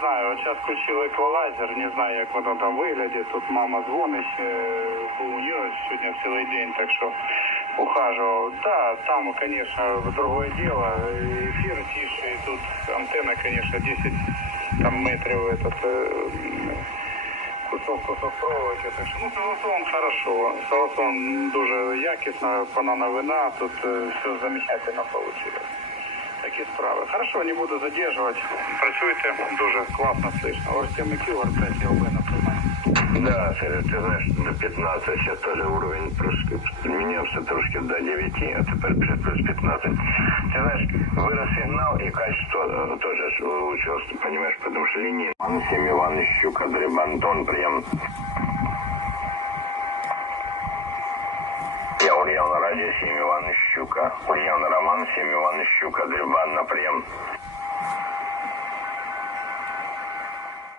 знаю. От зараз включили еквалайзер, не знаю, як воно там виглядить. Тут мама дзвонить, е, був у нього сьогодні цілий день, так що ухаживав. Да, там, конечно, другое дело. Эфир тише, и тут антенна, конечно, 10 там, метрів этот, е, кусок кусок. Так що, ну, согласон хорошо. Согласон дуже якісно, пана новина, тут е, все замечательно получилось Такі справи. Хорошо, не буду задерживать. Працюйте, дуже класно слышно. Артем Микювар, 5 ЛБ на прийманні. Да, Сереж, ты знаешь, до 15 сейчас тоже уровень трошки менялся трошки до 9, а теперь плюс плюс 15. Ты знаешь, вырос сигнал и качество э, тоже ж улучшилось, ты понимаешь, потому что линии Иван Семь Иванович Щука, Дреб Антон, прям я радио, Радия Семь Иванович Щука, Ульяна Роман Семь Иванович Щука, Дребан, прям